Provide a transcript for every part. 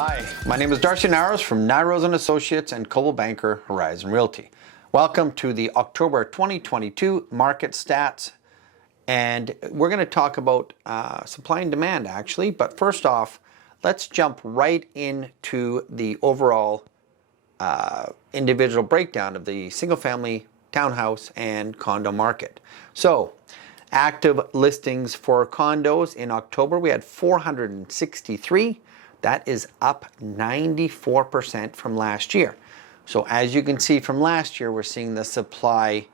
Hi, my name is Darcy Nyrose from Nyrose & Associates and Coldwell Banker Horizon Realty. Welcome to the October 2022 market stats, and we're going to talk about supply and demand actually, but first off, let's jump right into the overall individual breakdown of the single family, townhouse, and condo market. So, active listings for condos in October, we had 463. That is up 94% from last year. So as you can see from last year, we're seeing the supply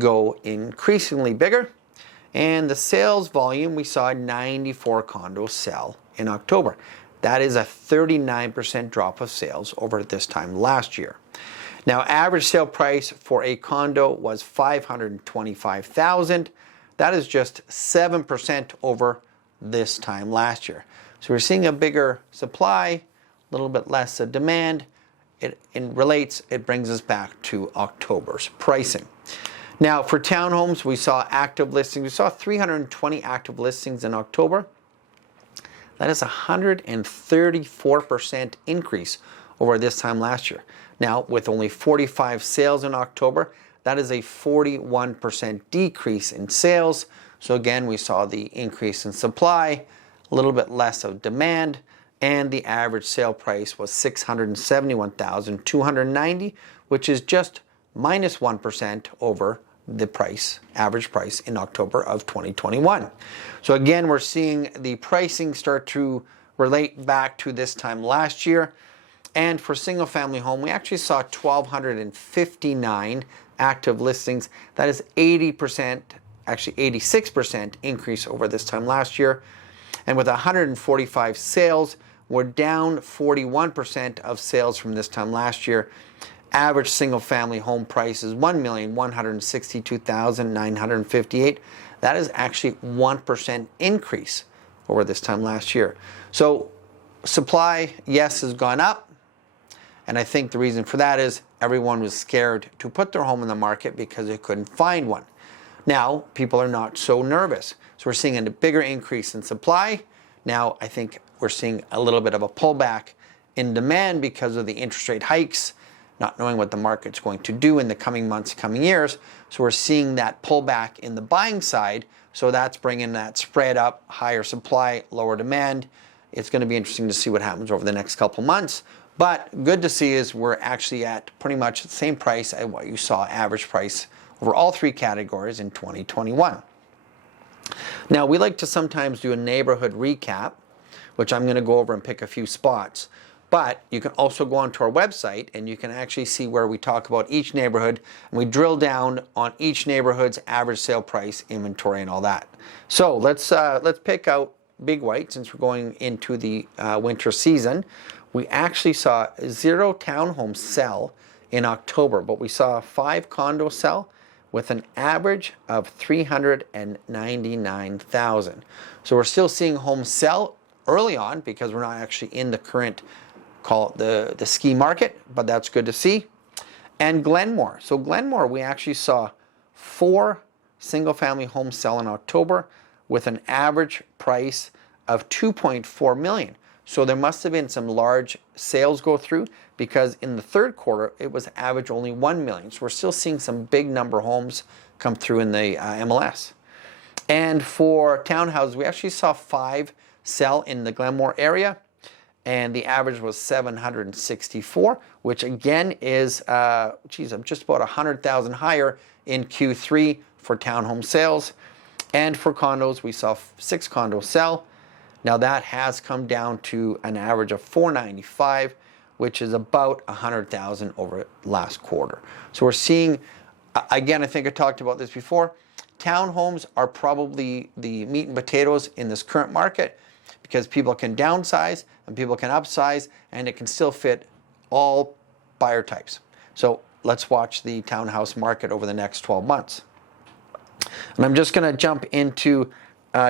go increasingly bigger. And the sales volume, we saw 94 condos sell in October. That is a 39% drop of sales over this time last year. Now, average sale price for a condo was $525,000. That is just 7% over this time last year. So we're seeing a bigger supply, a little bit less of demand. It brings us back to October's pricing. Now for townhomes, we saw active listings. We saw 320 active listings in October. That is a 134% increase over this time last year. Now with only 45 sales in October, that is a 41% decrease in sales. So again, we saw the increase in supply, a little bit less of demand, and the average sale price was $671,290, which is just minus 1% over the average price in October of 2021. So again, we're seeing the pricing start to relate back to this time last year. And for single family home, we actually saw 1,259 active listings. That is 80%, actually 86% increase over this time last year. And with 145 sales, we're down 41% of sales from this time last year. Average single family home price is $1,162,958. That is actually 1% increase over this time last year. So supply, yes, has gone up. And I think the reason for that is everyone was scared to put their home in the market because they couldn't find one. Now, people are not so nervous. So we're seeing a bigger increase in supply. Now, I think we're seeing a little bit of a pullback in demand because of the interest rate hikes, not knowing what the market's going to do in the coming months, coming years. So we're seeing that pullback in the buying side. So that's bringing that spread up, higher supply, lower demand. It's going to be interesting to see what happens over the next couple months. But good to see is we're actually at pretty much the same price as what you saw average price over all three categories in 2021. Now, we like to sometimes do a neighborhood recap, which I'm going to go over and pick a few spots. But you can also go onto our website and you can actually see where we talk about each neighborhood and we drill down on each neighborhood's average sale price, inventory, and all that. So let's pick out Big White since we're going into the winter season. We actually saw 0 townhomes sell in October, but we saw 5 condos sell with an average of $399,000. So we're still seeing homes sell early on because we're not actually in the current, call it the ski market, but that's good to see. And Glenmore. So Glenmore, we actually saw 4 single family homes sell in October with an average price of $2.4 million. So there must have been some large sales go through because in the third quarter, it was average only $1 million. So we're still seeing some big number of homes come through in the MLS. And for townhouses, we actually saw 5 sell in the Glenmore area. And the average was 764, which again is, just about 100,000 higher in Q3 for townhome sales. And for condos, we saw 6 condos sell. Now that has come down to an average of 495, which is about 100,000 over last quarter. So we're seeing, again, I think I talked about this before, townhomes are probably the meat and potatoes in this current market because people can downsize and people can upsize and it can still fit all buyer types. So let's watch the townhouse market over the next 12 months. And I'm just going to jump into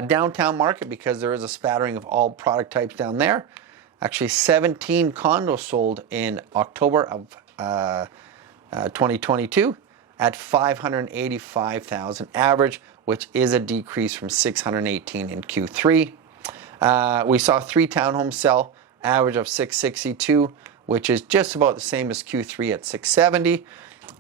downtown market because there is a spattering of all product types down there. Actually, 17 condos sold in October of 2022 at $585,000 average, which is a decrease from $618 in Q3. We saw 3 townhomes sell average of 662, which is just about the same as Q3 at 670.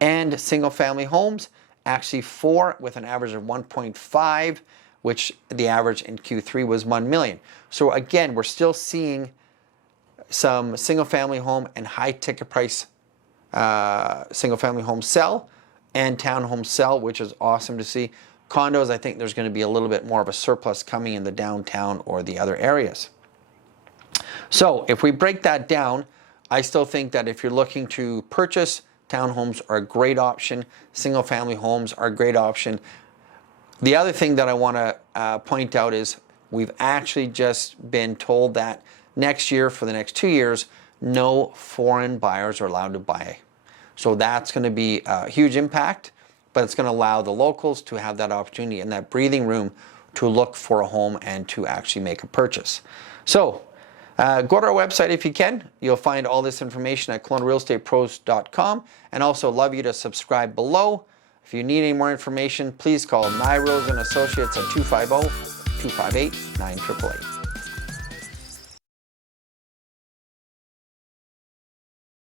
And single family homes, actually 4 with an average of 1.5, which the average in Q3 was 1 million. So again, we're still seeing some single family home and high ticket price single family homes sell and townhomes sell, which is awesome to see. Condos, I think there's going to be a little bit more of a surplus coming in the downtown or the other areas. So if we break that down, I still think that if you're looking to purchase, townhomes are a great option. Single family homes are a great option. The other thing that I want to point out is we've actually just been told that next year, for the next 2 years, no foreign buyers are allowed to buy. So that's going to be a huge impact, but it's going to allow the locals to have that opportunity and that breathing room to look for a home and to actually make a purchase. So go to our website if you can. You'll find all this information at kelownarealestatepros.com, and also love you to subscribe below. If you need any more information, please call Nyrose and Associates at 250-258-9888.